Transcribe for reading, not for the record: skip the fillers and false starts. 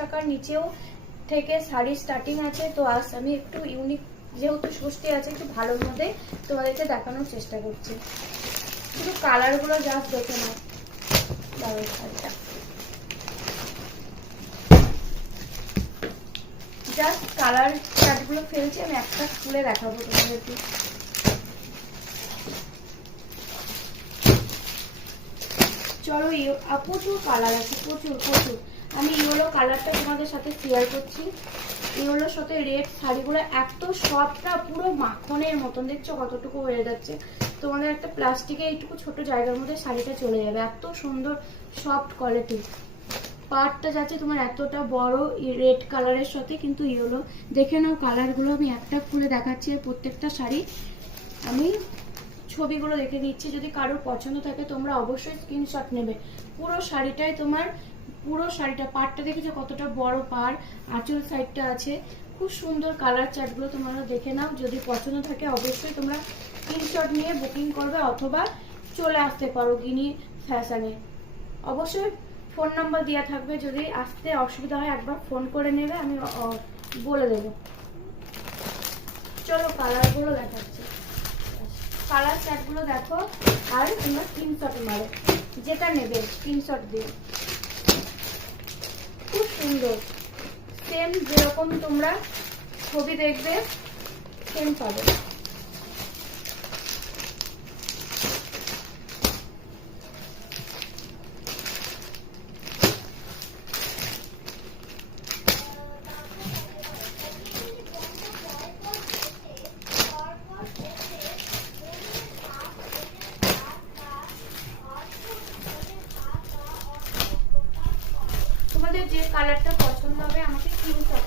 টাকার নিচেও থেকে শাড়ি স্টার্টিং আছে। তো আজ আমি একটু ইউনিক, যেহেতু ষষ্ঠী আছে, একটু ভালোর মধ্যে তোমাদেরকে দেখানোর চেষ্টা করছি। শুধু কালারগুলো জাস্ট দেখে নাও। দারুণ শাড়িটা, জাস্ট কালার চার্টগুলো ফেলছি, আমি একটা খুলে দেখাবো তোমাদেরকে। চলো, প্রচুর কালার আছে, প্রচুর প্রচুর। আমি ইয়েলো কালারটা তোমাদের সাথে শেয়ার করছি। ইয়েলোর সাথে রেড শাড়িগুলো এত সফট, পুরো মাখনের মতন। দেখছো কতটুকু হয়ে যাচ্ছে? তোমাদের একটা প্লাস্টিকে এইটুকু ছোট জায়গার মধ্যে শাড়িটা চলে যাবে। এত সুন্দর সফট কোয়ালিটি। পাড়টা যাচ্ছে তোমার এতটা বড় রেড কালারের সাথে কিন্তু ইয়েলো। দেখে নাও কালারগুলো, আমি একটা খুলে দেখাচ্ছি। প্রত্যেকটা শাড়ি আমি ছবিগুলো দেখে দিচ্ছি। যদি কারোর পছন্দ থাকে তোমরা অবশ্যই স্ক্রিনশট নেবে। পুরো শাড়িটাই তোমার, পুরো শাড়িটা পাড়টা দেখেছো কতটা বড় পাড়, আঁচল সাইডটা আছে। খুব সুন্দর কালার চার্টগুলো তোমরা দেখে নাও। যদি পছন্দ থাকে অবশ্যই তোমরা স্ক্রিনশট নিয়ে বুকিং করবে, অথবা চলে আসতে পারো গিনি ফ্যাশনে। অবশ্যই ফোন নাম্বার দেওয়া থাকবে, যদি আসতে অসুবিধা হয় একবার ফোন করে নেবে, আমি বলে দেবো। চলো কালারগুলো দেখাচ্ছি। কালার চার্টগুলো দেখো, আর তোমরা স্ক্রিনশট মারো, যেটা নেবে স্ক্রিনশট দিয়ে। খুব সুন্দর, সেম যেরকম তোমরা ছবি দেখবে সেম পাবে। তোমাদের যে কালারটা পছন্দ হবে আমাকে স্ক্রিনশট